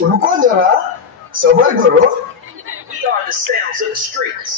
रुको जरा, सबर करो। We are the sounds of the streets.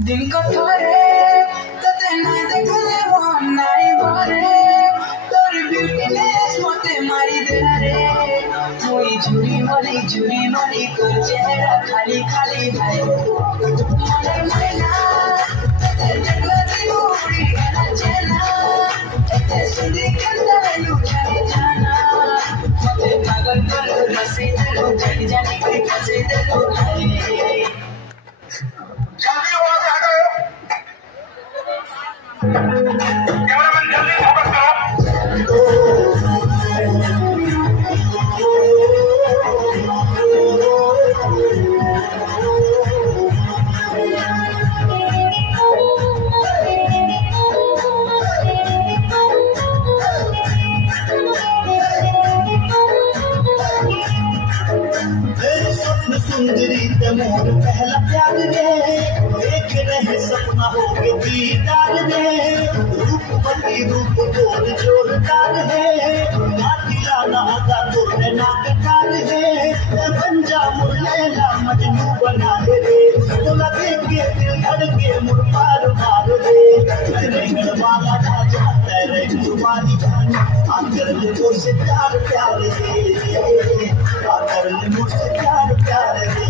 दिन को थोरे तो तेना देखले मन नाई भरे तोर ब्यूटीनेस मते मारी दे रे कोई झुरी मली कर चेहरा खाली खाली भाई मले मैना ते देखले दी उड़ी गना चेना ते सुधी कंदा लुचाई जाना मते पागल कर रसी दे लो जानी कोई कैसे दे लो आई जल्दी आवाज आ गए। कैमरामैन जल्दी फोकस करो। सुंदरी मोर पहला प्यार ने एक रहे सपना हो गए दीदार ने रूपवती रूप जोर जोरदार है नाथिया नहाता तोड़ने नाककार है पंजा मुरलेला मजनू बना दे रे तो लगे के दिल धड़के मुर पार मार दे रेंगण वाला राजा तेरे तुम्हारी जान आकर ले मुझसे प्यार प्यार दे आकर ले मुझसे प्यार प्यार दे।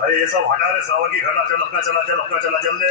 अरे ये सब हटा रे, सावर की घटना, चल अपना चला जल्दी।